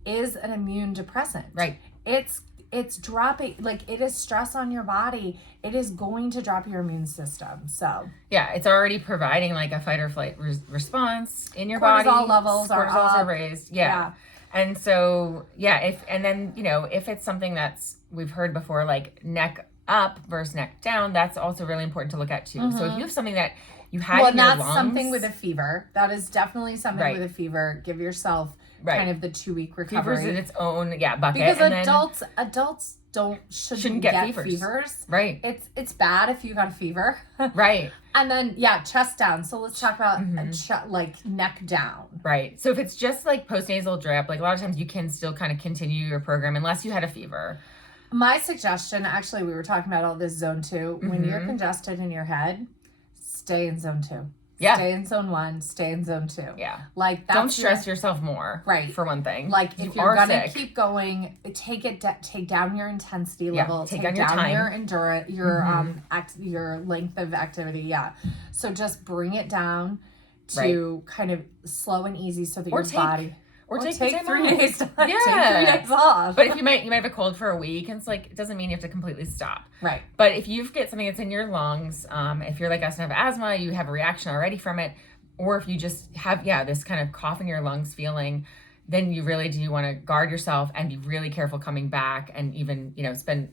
is an immune depressant. Right. It's dropping, it is stress on your body. It is going to drop your immune system. So yeah, it's already providing a fight or flight response in your body. Cortisol levels are raised. Yeah. And so, if it's something that's, we've heard before, neck up versus neck down, that's also really important to look at too. Mm-hmm. So if you have something that you had in your lungs. Well, not something with a fever. That is definitely something with a fever. Give yourself kind of the 2-week recovery. Fever's in its own, bucket. Because adults shouldn't get fevers. Right. It's bad if you got a fever. Right. And then, chest down. So let's talk about neck down. Right. So if it's just postnasal drip, a lot of times you can still kind of continue your program unless you had a fever. My suggestion, actually, we were talking about all this zone 2. Mm-hmm. When you're congested in your head, stay in zone 2. Yeah. Stay in zone 1, stay in zone 2. Yeah. That's don't stress yourself more. Right. For one thing. If you're going to keep going, take down your intensity level. Take down your time. Your endurance, your length of activity. Yeah. So just bring it down to kind of slow and easy so that your body... Or take 3 days off. Yeah. Take 3 days off. But if you might have a cold for a week, and it's it doesn't mean you have to completely stop. Right. But if you get something that's in your lungs, if you're like us and have asthma, you have a reaction already from it, or if you just have this kind of cough in your lungs feeling, then you really do want to guard yourself and be really careful coming back, and even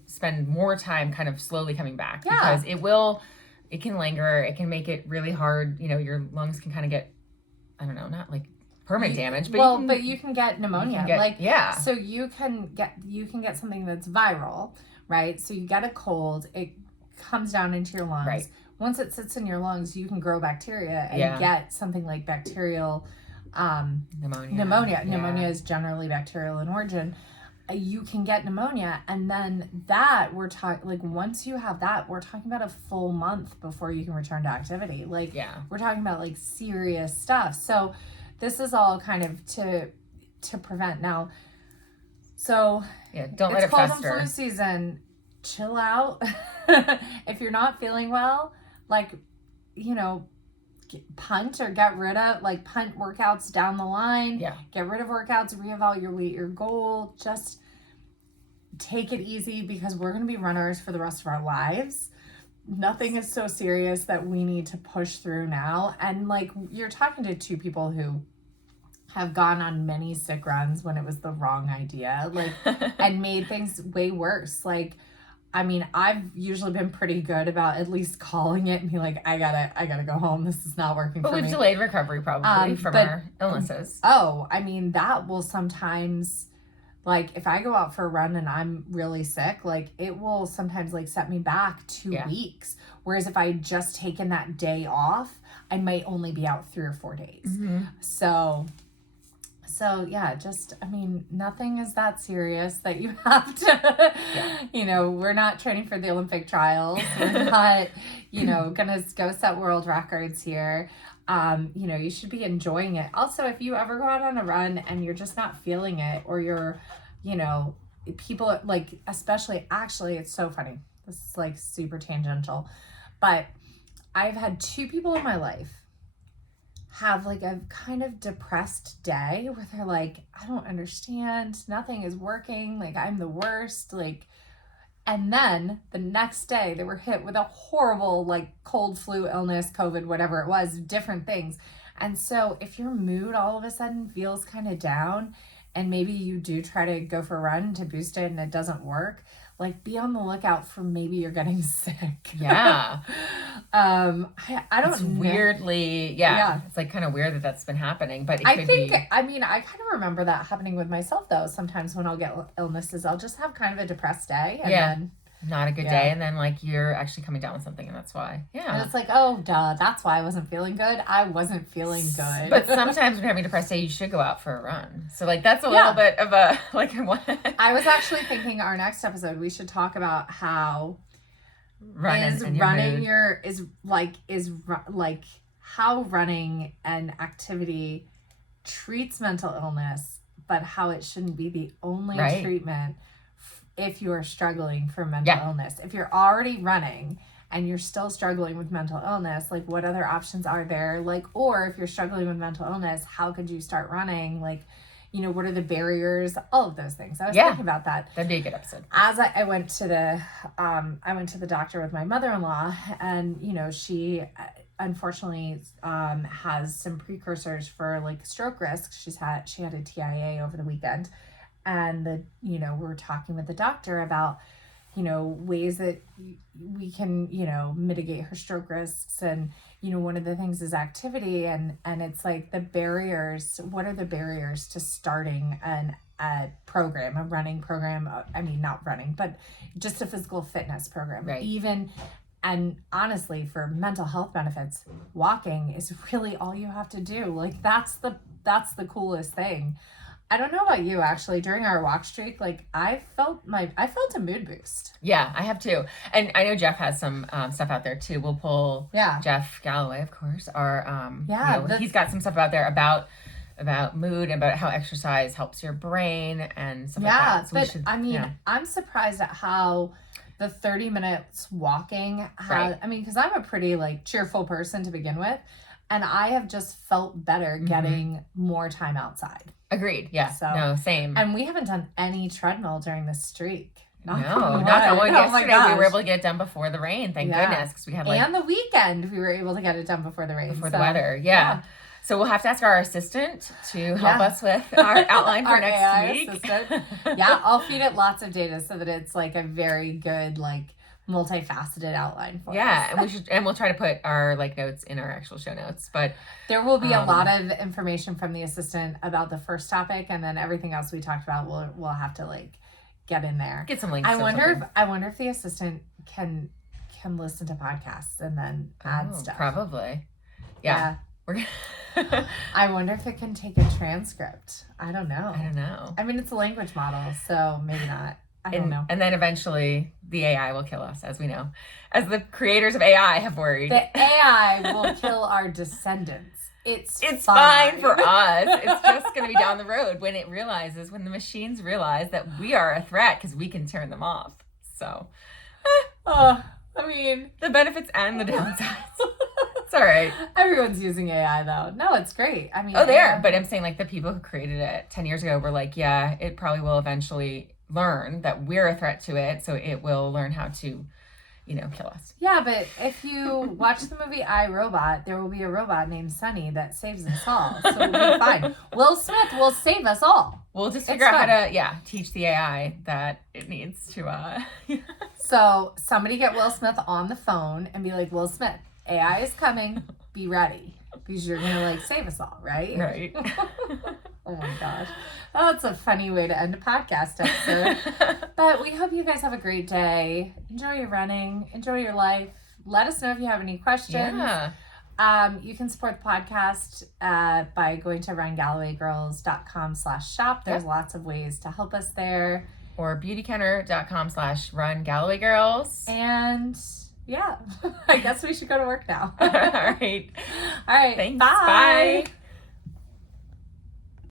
spend more time kind of slowly coming back, because it can linger. It can make it really hard. Your lungs can kind of get I don't know, not like permanent damage, but you can get pneumonia. So you can get something that's viral, right? So you get a cold, it comes down into your lungs. Right. Once it sits in your lungs, you can grow bacteria and get something like bacterial pneumonia. Yeah. Pneumonia is generally bacterial in origin. You can get pneumonia, and then that once you have that, we're talking about a full month before you can return to activity. We're talking about like serious stuff. So this is all kind of to prevent now. So don't let it fester. It's cold and flu season. Chill out. If you're not feeling well, punt or get rid of punt workouts down the line. Get rid of workouts, reevaluate your goal. Just take it easy, because we're going to be runners for the rest of our lives. Nothing is so serious that we need to push through now. And you're talking to two people who have gone on many sick runs when it was the wrong idea, and made things way worse. I've usually been pretty good about at least calling it and be like, I gotta go home. This is not working for me. But we've delayed recovery probably from our illnesses. That will sometimes, if I go out for a run and I'm really sick, it will sometimes set me back 2 weeks. Whereas if I had just taken that day off, I might only be out 3 or 4 days. Mm-hmm. So yeah, nothing is that serious that you have to, we're not training for the Olympic trials. We're not, gonna go set world records here. You should be enjoying it. Also, if you ever go out on a run and you're just not feeling it, or you're, people especially, actually, it's so funny. This is super tangential, but I've had 2 people in my life have a kind of depressed day where they're I don't understand, nothing is working, I'm the worst, and then the next day they were hit with a horrible cold, flu, illness, COVID, whatever it was, different things. And so if your mood all of a sudden feels kind of down, and maybe you do try to go for a run to boost it and it doesn't work, be on the lookout for maybe you're getting sick. Yeah. I don't it's know. Weirdly, it's kind of weird that that's been happening, but I kind of remember that happening with myself though. Sometimes when I'll get illnesses, I'll just have kind of a depressed day, and then not a good day, and then you're actually coming down with something, and that's why. And it's oh duh, that's why I wasn't feeling good. I wasn't feeling good. But sometimes when you're having a depressed day, you should go out for a run. So that's a little bit of a I was actually thinking our next episode we should talk about how how running and activity treats mental illness, but how it shouldn't be the only treatment if you are struggling for mental illness. If you're already running and you're still struggling with mental illness, what other options are there? Or if you're struggling with mental illness, how could you start running? What are the barriers? All of those things. I was thinking about that. That'd be a good episode. As I went to the doctor with my mother-in-law, and she unfortunately has some precursors for stroke risk. She had a TIA over the weekend. And we're talking with the doctor about, ways that we can, mitigate her stroke risks. And, one of the things is activity. And it's the barriers. What are the barriers to starting a program, a running program? Not running, but just a physical fitness program. Right. And honestly, for mental health benefits, walking is really all you have to do. That's the coolest thing. I don't know about you, actually. During our walk streak, I felt a mood boost. Yeah, I have too. And I know Jeff has some stuff out there too. We'll pull Jeff Galloway, of course. He's got some stuff out there about mood and about how exercise helps your brain and stuff like that. So I'm surprised at how the 30 minutes walking because I'm a pretty cheerful person to begin with. And I have just felt better getting more time outside. Agreed. Yeah. No, same. And we haven't done any treadmill during this streak. Not one. Yesterday we were able to get it done before the rain. Thank goodness, because we had and the weekend we were able to get it done before the rain. Before the weather. Yeah. So we'll have to ask our assistant to help us with our outline for next week. Assistant. I'll feed it lots of data so that it's a very good multifaceted outline for Yeah, us. and we'll try to put our like notes in our actual show notes. But there will be a lot of information from the assistant about the first topic, and then everything else we talked about we'll have to like get in there. Get some links. I wonder if the assistant can listen to podcasts and then add stuff. Probably. Yeah. We're I wonder if it can take a transcript. I don't know. I mean, it's a language model, so maybe not. I don't know. And then eventually the AI will kill us, as we know. As the creators of AI have worried. The AI will kill our descendants. It's fine for us. It's just going to be down the road when the machines realize that we are a threat because we can turn them off. So, I mean, the benefits and the downsides. It's all right. Everyone's using AI though. No, it's great. I mean, they are. But I'm saying like the people who created it 10 years ago were like, yeah, it probably will eventually learn that we're a threat to it. So it will learn how to, kill us. Yeah, but if you watch the movie I, Robot, there will be a robot named Sunny that saves us all. So it'll be fine. Will Smith will save us all. We'll just figure out how to, teach the AI that it needs to. So somebody get Will Smith on the phone and be like, Will Smith, AI is coming. Be ready. Because you're going to like save us all, right? Right. Oh my gosh. Oh, that's a funny way to end a podcast episode. But we hope you guys have a great day. Enjoy your running. Enjoy your life. Let us know if you have any questions. Yeah. You can support the podcast by going to rungallowaygirls.com/shop. There's lots of ways to help us there. Or beautycounter.com/rungalloway-girls. And yeah, I guess we should go to work now. All right. All right. Thanks. Bye. Bye.